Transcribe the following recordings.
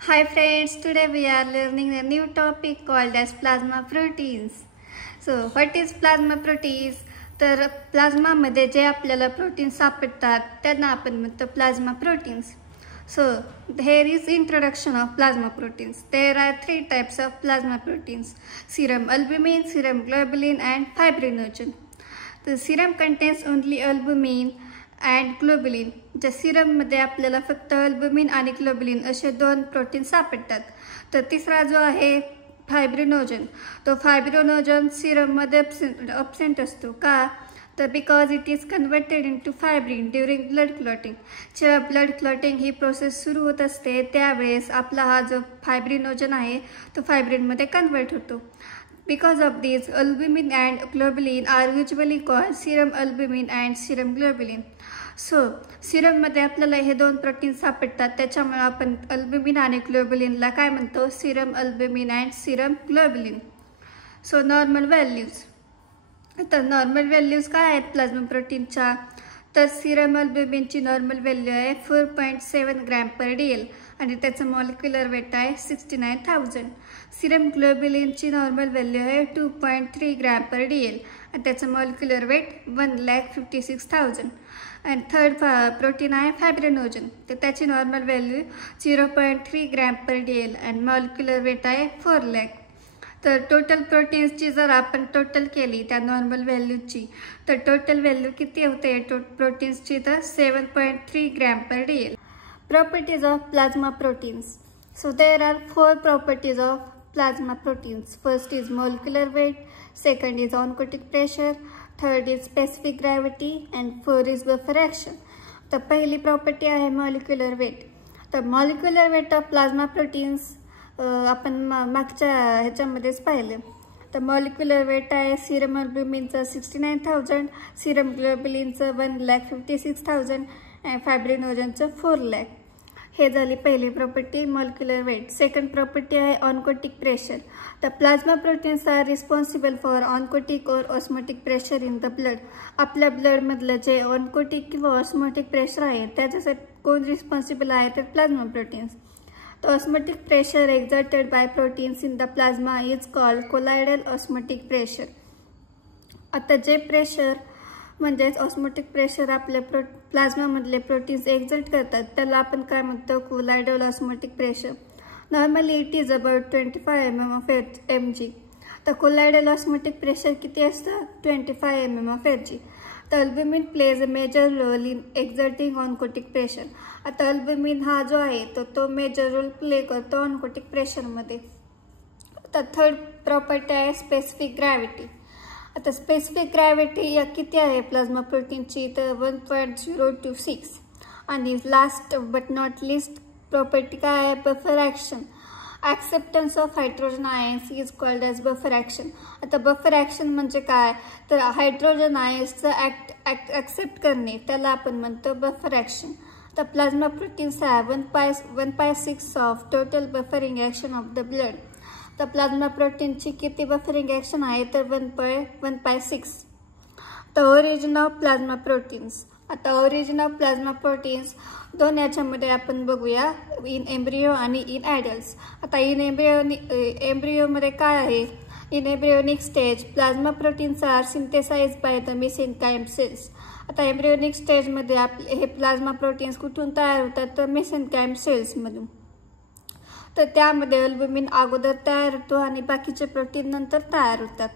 Hi friends, today we are learning a new topic called as plasma proteins. So what is plasma proteins? तर plasma मध्ये जे आपल्याला protein सापडतात त्यांना आपण म्हणतो plasma proteins. So here is introduction of plasma proteins. There are three types of plasma proteins: serum albumin, serum globulin and fibrinogen. The serum contains only albumin and globulin. ज्या Serum मध्ये आपल्याला फक्त albumin आणि globulin असे दोन protein सापडतात. तर तिसरा जो आहे फायब्रिनोजन, तो फायब्रिनोजन सिरम मध्ये अब्सेंट असतो. का? तर because it is converted into fibrin during blood clotting. जेव्हा ब्लड क्लॉटिंग ही प्रोसेस सुरू होत असते त्यावेळेस आपला हा जो फायब्रिनोजन आहे तो फायब्रिनमध्ये कन्वर्ट होतो. Because of these, albumin and globulin are usually called serum albumin and serum globulin. So, serum मध्ये आपल्याला हे दोन प्रोटीन सापडतात, त्याच्यामुळे आपण अल्ब्युमिन आणि ग्लोबुलिनला काय म्हणतो? Serum albumin and serum globulin. So normal values. तर नॉर्मल व्हॅल्यूज काय आहेत प्लाझ्मा प्रोटीनच्या? तर सीरम अल्ब्युमिनची नॉर्मल व्हॅल्यू आहे 4.7 ग्रॅम पर DL आणि त्याचं मॉलिक्युलर वेट आहे 69,000. सीरम ग्लोबुलिनची नॉर्मल व्हॅल्यू आहे 2.3 ग्रॅम पर DL आणि त्याचं मॉलिक्युलर वेट 1,56,000. आणि थर्ड प्रोटीन आहे फायब्रिनोजन, तर त्याची normal value 0.3 gram per DL आणि मॉलिक्युलर वेट आहे 4 लाख. तर टोटल प्रोटीन्सची जर आपण टोटल केली त्या नॉर्मल व्हॅल्यूची तर टोटल व्हॅल्यू किती होते प्रोटीन्सची? तर 7.3 gram per DL. Properties of plasma proteins. So there are 4 properties of plasma proteins. First is molecular weight, second is oncotic pressure, third is specific gravity and fourth is buffer action. तर पहिली property आहे molecular weight. तर molecular weight of plasma proteins आपण मागच्या ह्याच्यामध्येच पाहिलं. तर molecular weight आहे serum अल्ब्युमिनचं 69,000, सीरम ग्लोबुलिनचं 1,56,000 आणि फायब्रिनोजनचं 4 लाख. हे झाली पहिली property molecular weight. Second property आहे oncotic pressure. The plasma proteins are responsible for oncotic or osmotic pressure in the blood. आपल्या ब्लडमधलं जे ऑनकोटिक किंवा ऑस्मोटिक प्रेशर आहे त्याच्यासाठी कोण रिस्पॉन्सिबल आहे? तर plasma proteins. The osmotic pressure exerted by proteins in the plasma is called colloidal osmotic pressure. आता जे प्रेशर म्हणजेच ऑस्मोटिक प्रेशर आपले प्लाझ्मामधले प्रोटीन्स एक्झर्ट करतात त्याला आपण काय म्हणतो? Colloidal osmotic pressure. Normally it is about 25 mm of Hg. तर कोलायडल ऑस्मोटिक प्रेशर किती असतं? 25 mm of Hg. तर albumin plays a major role in exerting oncotic pressure. आता अल्ब्युमिन हा जो आहे तो मेजर रोल प्ले करतो ऑनकोटिक प्रेशरमध्ये. आता थर्ड प्रॉपर्टी आहे स्पेसिफिक ग्रॅव्हिटी. आता स्पेसिफिक ग्रॅव्हिटी या किती आहे प्लाझ्मा प्रोटीनची? तर 1.026. आणि last but not least property काय आहे? Buffer action. Acceptance of hydrogen ions is called as buffer action. आता बफर ॲक्शन म्हणजे काय? तर हायड्रोजन आयन्सचं ॲक्सेप्ट करणे त्याला आपण म्हणतो बफर ॲक्शन. तर plasma proteins have 1/6 of total buffering action of the blood. तर प्लाझ्मा प्रोटीनची किती बफरिंग ॲक्शन आहे? तर 1/6. तर ओरिजिन ऑफ प्लाझ्मा प्रोटीन्स. आता ओरिजिन ऑफ प्लाझ्मा प्रोटीन्स दोन याच्यामध्ये आपण बघूया, इन एम्ब्रियो आणि इन ॲडल्ट्स. आता इन एम्ब्रियोमध्ये काय आहे? In embryonic stage plasma proteins are synthesize by the mesenchyme cells. आता एम्ब्रियोनिक स्टेजमध्ये आपले हे प्लाझ्मा प्रोटीन्स कुठून तयार होतात? तर मेसेनकाइम सेल्समधून. तर त्यामध्ये अल्ब्युमिन अगोदर तयार होतो आणि बाकीचे प्रोटीन नंतर तयार होतात.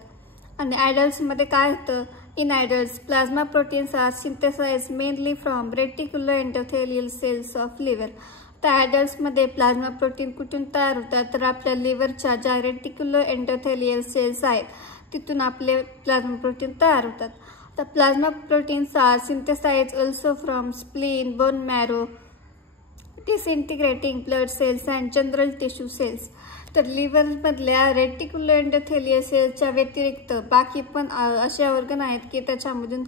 आणि ॲडल्ट्समध्ये काय होतं? In adults plasma proteins are synthesize mainly from reticulo endothelial cells of liver. तर ॲडल्ट्समध्ये प्लाझ्मा प्रोटीन कुठून तयार होतात? तर आपल्या लिव्हरच्या ज्या रेटिक्युलो एंडोथेलियल सेल्स आहेत तिथून आपले प्लाझ्मा प्रोटीन तयार होतात. तर plasma proteins are synthesize also from spleen, bone marrow, disintegrating blood cells and general tissue cells. तर लिव्हरमधल्या रेटिक्युलो एंडोथेलियल सेल्सच्या व्यतिरिक्त बाकी पण असे ऑर्गन आहेत की त्याच्यामधून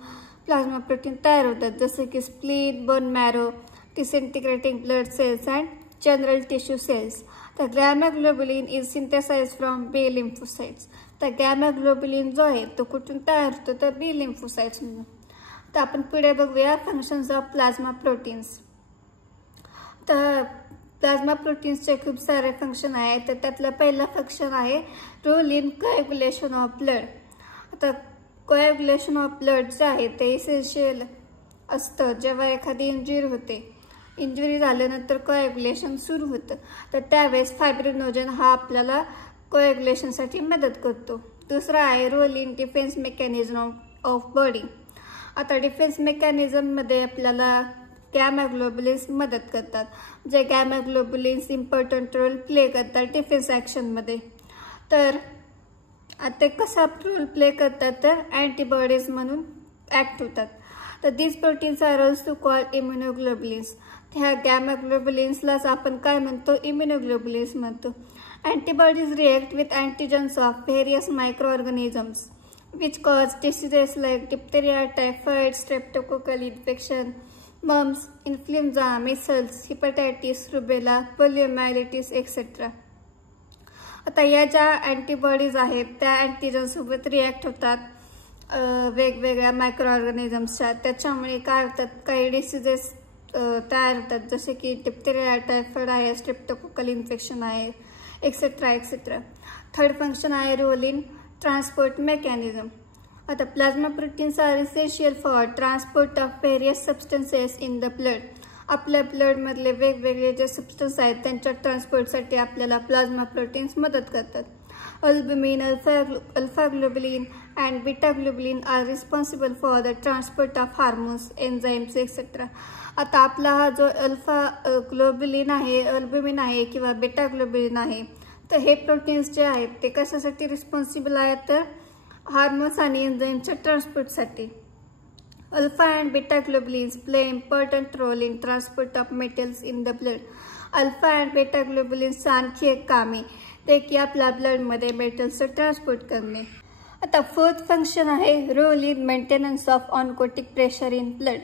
प्लाझ्मा प्रोटीन तयार होतात, जसे की spleen, bone marrow, disintegrating blood cells and general tissue cells. तर gamma globulin is synthesize from B lymphocytes. तर गॅमा ग्लोबुलिन जो आहे तो कुठून तयार होतो? तर बी लिम्फोसाइट्समधून. तर आपण पुढे बघूया फंक्शन्स ऑफ प्लाझ्मा प्रोटीन्स. तर प्लाझ्मा प्रोटीन्सचे खूप सारे फंक्शन आहेत. तर त्यातलं पहिलं फंक्शन आहे role in coagulation of blood. आता कोॲग्युलेशन ऑफ ब्लड जे आहे ते इसेन्शियल असतं जेव्हा एखादी इंजुरी होते. इंजुरी झाल्यानंतर कोॲग्युलेशन सुरू होतं, तर त्यावेळेस फायब्रिनोजन हा आपल्याला कोॲग्युलेशनसाठी मदत करतो. दुसरा आहे role in defence mechanism of body. आता डिफेन्स मेकॅनिझममध्ये आपल्याला गॅमाग्लोबुलिन्स मदत करतात, जे गॅमाग्लोबुलिन्स इम्पॉर्टंट रोल प्ले करतात डिफेन्स ॲक्शनमध्ये. तर ते कसा रोल प्ले करतात तर अँटीबॉडीज म्हणून ॲक्ट होतात. तर these proteins are also called immunoglobulins. ह्या गॅमाग्लोबुलिन्सलाच आपण काय म्हणतो, इम्युनोग्लोबुलिन्स म्हणतो. Antibodies react with antigens of various microorganisms which cause diseases like diphtheria, typhoid, streptococcal infection, mumps, influenza, measles, hepatitis, rubella, poliomyelitis, etc. आता या ज्या अँटीबॉडीज आहेत त्या अँटीजनसोबत रिॲक्ट होतात वेगवेगळ्या मायक्रोऑर्गॅनिझम्सच्या. त्याच्यामुळे काय होतात, काही डिसीजेस तयार होतात, जसे की डिप्थेरिया, टायफॉइड आहे, स्ट्रेप्टोकोकल इन्फेक्शन आहे, एक्सेट्रा एक्सेट्रा. थर्ड फंक्शन आहे रोल इन ट्रान्सपोर्ट मेकॅनिझम. आता plasma proteins are essential for transport of various substances in the blood. आपल्या ब्लडमधले वेगवेगळे जे सबस्टन्स आहेत त्यांच्या ट्रान्सपोर्टसाठी आपल्याला प्लाझ्मा प्रोटीन्स मदत करतात. Albumin, alpha globulin and beta globulin are responsible for the transport of hormones, enzymes etcetera. आता आपला हा जो अल्फा ग्लोबुलिन आहे, अल्बुमिन आहे किंवा बीटा ग्लोबुलिन आहे, तर हे प्रोटीन्स जे आहेत ते कशासाठी रिस्पॉन्सिबल आहेत, तर हार्मोन्स आणि एन्झाईमच्या ट्रान्सपोर्टसाठी. Alpha and beta globulins play important role in transport of metals in the blood. Alpha and beta ग्लोबुलिन्सचं आणखी एक काम आहे ते की आपल्या ब्लडमध्ये मेटल्सचं ट्रान्सपोर्ट करणे. आता फोर्थ फंक्शन आहे role in maintenance of oncotic pressure in blood.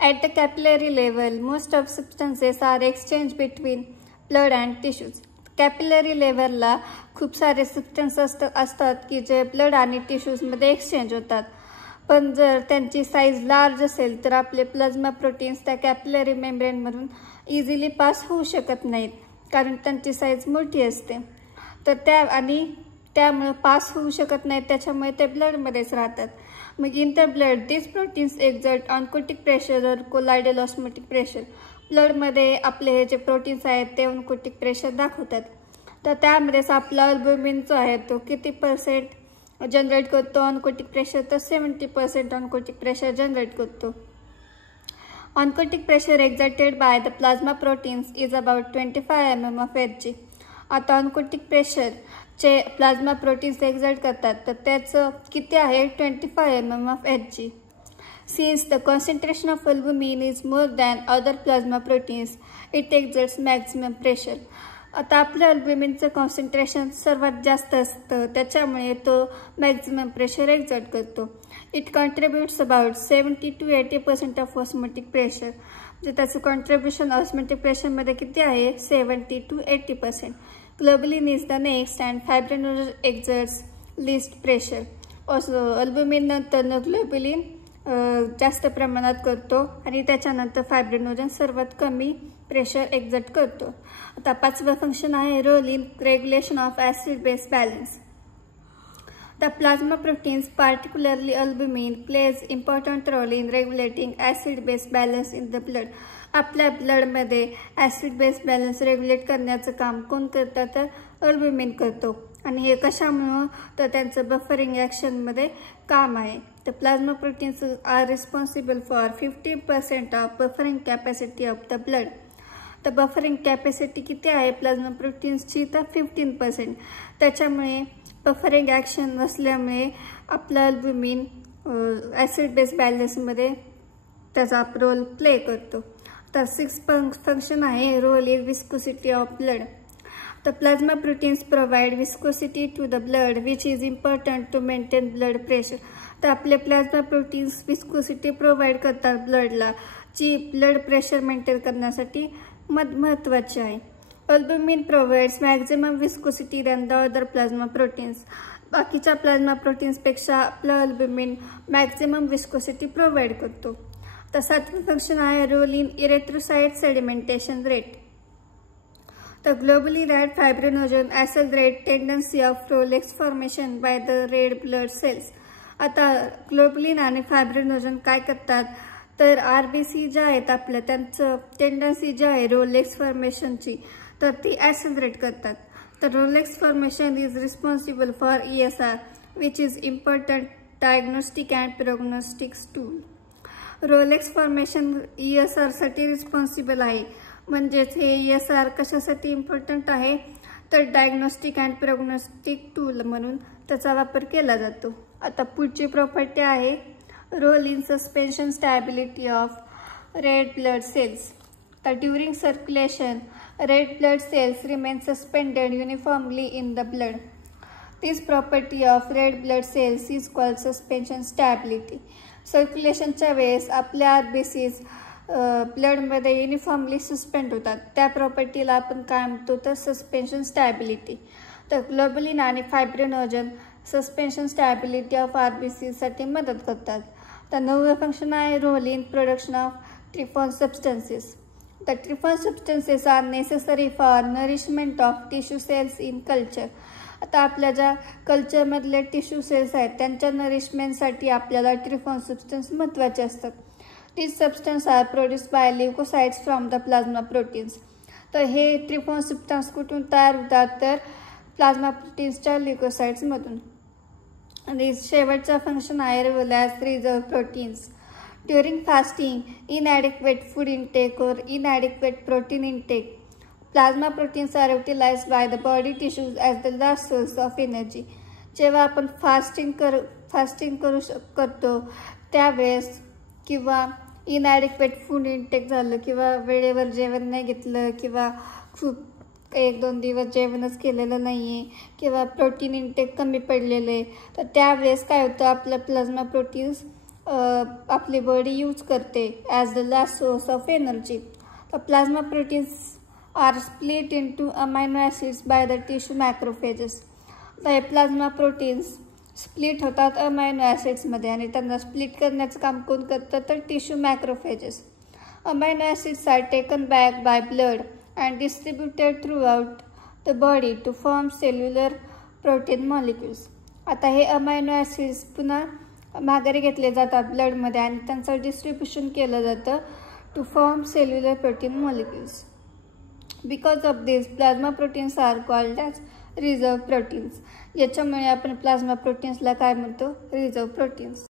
At the capillary level, most of substances are exchanged between blood and tissues. Capillary लेवलला खूप सारे सबस्टन्स असतात की जे ब्लड आणि टिश्यूजमध्ये एक्सचेंज होतात. पण जर त्यांची साईज लार्ज असेल तर आपले प्लाझ्मा प्रोटीन्स त्या कॅपिलरी मेम्ब्रेनमधून इझिली पास होऊ शकत नाहीत, कारण त्यांची साईज मोठी असते. तर त्यामुळे पास होऊ शकत नाहीत, त्याच्यामुळे ते ब्लडमध्येच राहतात. मग in the blood this proteins exert oncotic pressure और कोलायडल ऑस्मोटिक प्रेशर. ब्लडमध्ये आपले हे जे प्रोटीन्स आहेत ते ऑनकोटिक प्रेशर दाखवतात. तर त्यामध्येच आपला अल्बुमिन जो आहे तो किती % जनरेट करतो ऑनकोटिक प्रेशर, तर 70% ऑनकोटिक प्रेशर जनरेट करतो. Oncotic pressure exerted by the plasma proteins is about 25 mm of Hg. आता ऑनकोटिक प्रेशर जे प्लाझ्मा प्रोटीन्स एक्झर्ट करतात तर त्याचं किती आहे, 25 mm of Hg. Since the concentration of albumin is more than other plasma proteins, it exerts maximum pressure. आता आपल्या अल्बुमिनचं concentration सर्वात जास्त असतं, त्याच्यामुळे तो मॅक्झिमम प्रेशर एक्झर्ट करतो. It contributes about 70 to 80% of osmotic pressure. म्हणजे त्याचं कॉन्ट्रीब्युशन ऑस्मोटिक प्रेशरमध्ये किती आहे, 70 to 80%. Globulin is the next and fibrinogen exerts least pressure. Albumin नंतर ग्लोबुलिन जास्त प्रमाणात करतो आणि त्याच्यानंतर फायब्रिनोजन सर्वात कमी प्रेशर एक्झर्ट करतो. आता पाचवं फंक्शन आहे role in regulation of acid base balance. The plasma proteins particularly albumin plays important role in regulating acid base balance in the blood. आपल्या ब्लडमध्ये ॲसिड बेस बॅलन्स रेग्युलेट करण्याचं काम कोण करतं, तर अल्बुमिन करतो. आणि हे कशामुळं, तर त्यांचं बफरिंग ॲक्शनमध्ये काम आहे. The plasma proteins are responsible for 50% of buffering capacity of the blood. तर बफरिंग कॅपॅसिटी किती आहे प्लाझ्मा प्रोटीन्सची, तर 15%. त्याच्यामुळे बफरिंग ॲक्शन नसल्यामुळे आपलं अल्बुमिन ॲसिड बेस बॅलन्समध्ये त्याचा रोल प्ले करतो. तर 6 फंक्शन आहे role in viscosity of blood. The plasma proteins provide viscosity to the blood, which is important to maintain blood pressure. तर आपले प्लाझ्मा प्रोटीन्स विस्कोसिटी प्रोव्हाइड करतात ब्लडला, जी ब्लड प्रेशर मेंटेन करण्यासाठी महत्त्वाची आहे. Albumin provides maximum viscosity than the other plasma proteins. बाकीच्या plasma प्रोटीन्सपेक्षा आपलं अल्बुमिन मॅक्झिमम विस्कोसिटी प्रोव्हाइड करतो. तर 7वं फंक्शन आहे role in erythrocyte sedimentation rate. The globally red fibrinogen accelerate tendency of Rolex formation by the red blood cells. आता globulin आणि फायब्रिनोजन काय करतात तर RBC ज्या आहेत आपल्या त्यांचं टेंडन्सी जी आहे रोलेक्स फॉर्मेशनची तर ती ॲक्सेलरेट करतात. तर rouleaux formation is responsible for ESR which is important diagnostic and prognostics tool. Rouleaux formation ESR साठी रिस्पॉन्सिबल आहे. म्हणजेच हे ESR कशासाठी इम्पॉर्टंट आहे तर डायग्नोस्टिक अँड प्रोग्नोस्टिक टूल म्हणून त्याचा वापर केला जातो. आता पुढची प्रॉपर्टी आहे role in suspension stability of red blood cells. तर during circulation red blood cells remain suspended uniformly in the blood. This property of red blood cells is called suspension stability. सर्क्युलेशनच्या वेळेस आपल्या RBCs ब्लडमध्ये युनिफॉर्मली सस्पेंड होतात. त्या प्रॉपर्टीला आपण काय म्हणतो तर सस्पेन्शन स्टॅबिलिटी. तर ग्लोबुलिन आणि fibrinogen suspension stability of RBC साठी मदत करतात. तर 9वे फंक्शन आहे role in production of trephone substances. तर trephone substances are necessary for nourishment of tissue cells in culture. आता आपल्या ज्या कल्चरमधले टिश्यू सेल्स आहेत त्यांच्या नरिशमेंटसाठी आपल्याला ट्रिफॉन सबस्टन्स महत्त्वाचे असतात. These substances are produced by leukocytes from the plasma proteins. तर हे ट्रिफॉन सबस्टन्स कुठून तयार होतात तर प्लाझ्मा प्रोटीन्सच्या ल्युकोसाइट्समधून. आणि शेवटचा फंक्शन आहे role as reserve proteins. During fasting inadequate food intake or inadequate protein intake plasma proteins are utilized by the body tissues as the last source of energy. जेव्हा आपण फास्टिंग करतो त्यावेळेस किंवा इनॲडिक्वेट फूड इनटेक झालं किंवा वेळेवर जेवण नाही घेतलं किंवा खूप 1-2 दिवस जेवणच केलेलं नाही आहे किंवा प्रोटीन इनटेक कमी पडलेलं आहे तर त्यावेळेस काय होतं आपलं प्लाझ्मा प्रोटीन्स आपली बॉडी यूज करते as the last source of energy. तर plasma proteins are split into amino acids by the tissue macrophages. तर हे प्लाझ्मा प्रोटीन्स स्प्लिट होतात अमायनो ॲसिड्समध्ये आणि त्यांना स्प्लिट करण्याचं काम कोण करतं तर tissue macrophages. Amino acids are taken back by blood and distributed throughout the body to form cellular protein molecules. आता हे अमायनो ॲसिड्स पुन्हा माघारी घेतले जातात ब्लडमध्ये आणि त्यांचं डिस्ट्रीब्युशन केलं जातं to form cellular protein molecules. Because of this plasma proteins are called as reserve proteins. याच्यामुळे आपण प्लाझ्मा प्रोटीन्सला काय म्हणतो रिझर्व प्रोटीन्स.